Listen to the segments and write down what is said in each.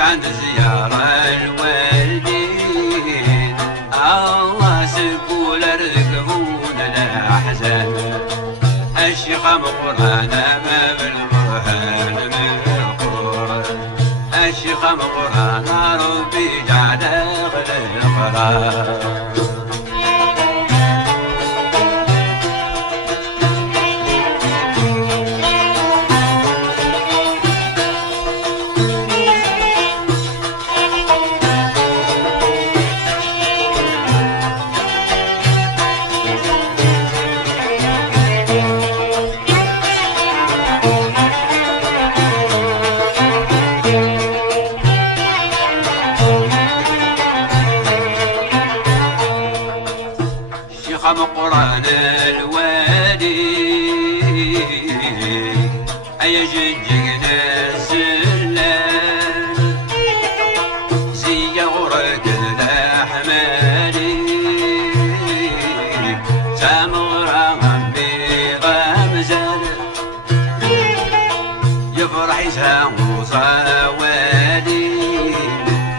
عن زيارة الوالدين الله سكول ركبون الأحزان الشيخ مقرانا ما بالبرهان مقرور الشيخ مقرانا ربي جعل القرار قرآن الوادي أي جنجنا السلام زي غرق الأحمالي تامغرام بغمزان يفرح يسهام وصوالي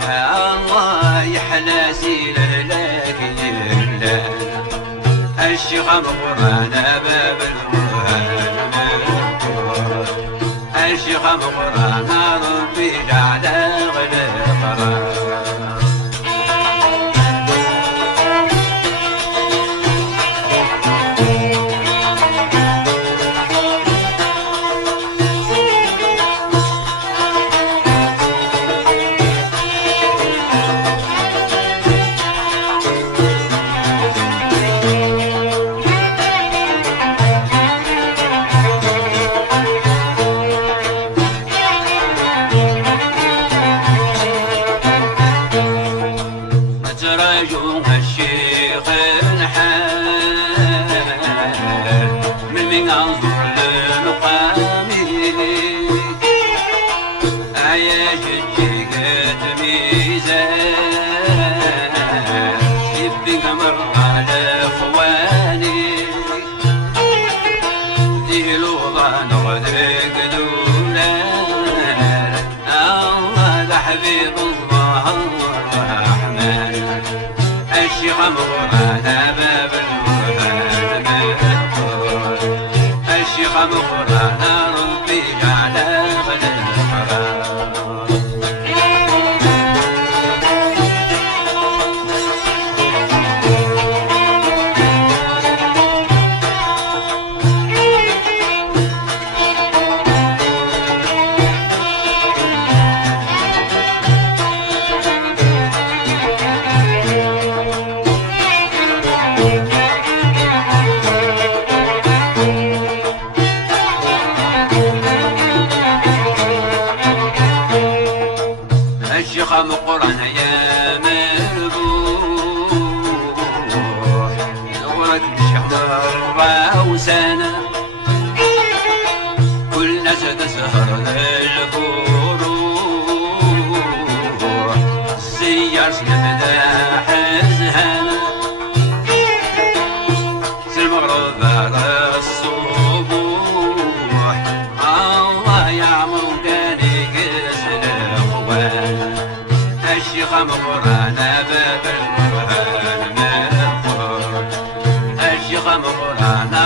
الله يحلى سيله لك يهلا الشيخ مقرانا باب القرآن الشيخ مقرانا ربي جعل القرار الشيخ الحال من انظر لمقامي يا جديقة ميزان يبقى قمر على اخواني دي الوضع نغدق دولا الله ده حبيب الله الرحمن الشيخ مقرانا باب القرآن الشيخ مقرانا ربي جعل القرار الشيخ مقرانا يا مربوح نورك بشهر وسنة كل ناس تسهر الفروح السيار سنبدا حزهنا المغرب بعد الصبوح الله يعمر كان يقسل اخوان الشيخ مقرانا باب القرآن الشيخ مقرانا